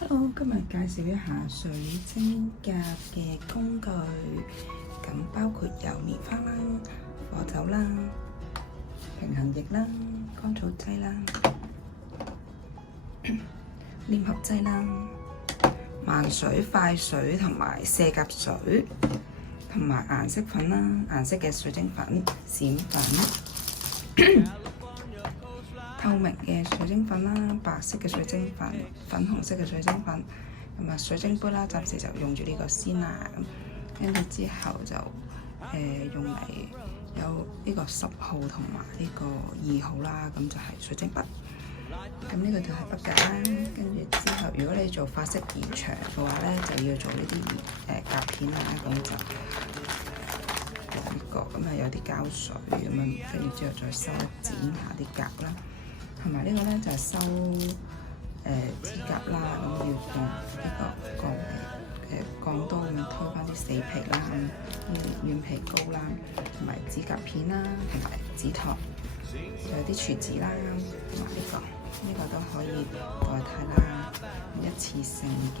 Hello，今日介紹一下水晶甲嘅工具，咁包括有棉花啦、火酒啦、平衡液啦、乾燥劑啦、黏合劑啦、慢水、快水同埋卸甲水，同埋顏色粉啦、顏色嘅水晶粉、閃粉。透明嘅水晶粉啦，白色嘅水晶粉、粉紅色嘅水晶粉，同埋水晶杯啦，暫時就用住呢個先啦。跟住之後就用嚟有呢個10號同埋呢個2號啦，咁就係水晶筆。咁呢個就係筆架啦。跟住之後，如果你做發色延長嘅話咧，就要做呢啲甲片啦，咁就呢個咁啊有啲膠水咁樣，跟住之後再修剪下啲甲啦。同埋呢個咧就係修指甲啦，咁要用呢個鋼刀咁樣推翻啲死皮啦、軟皮膏啦，同埋指甲片啦，同埋指托，仲有啲廚紙啦，同埋呢個都可以代替啦，一次性嘅。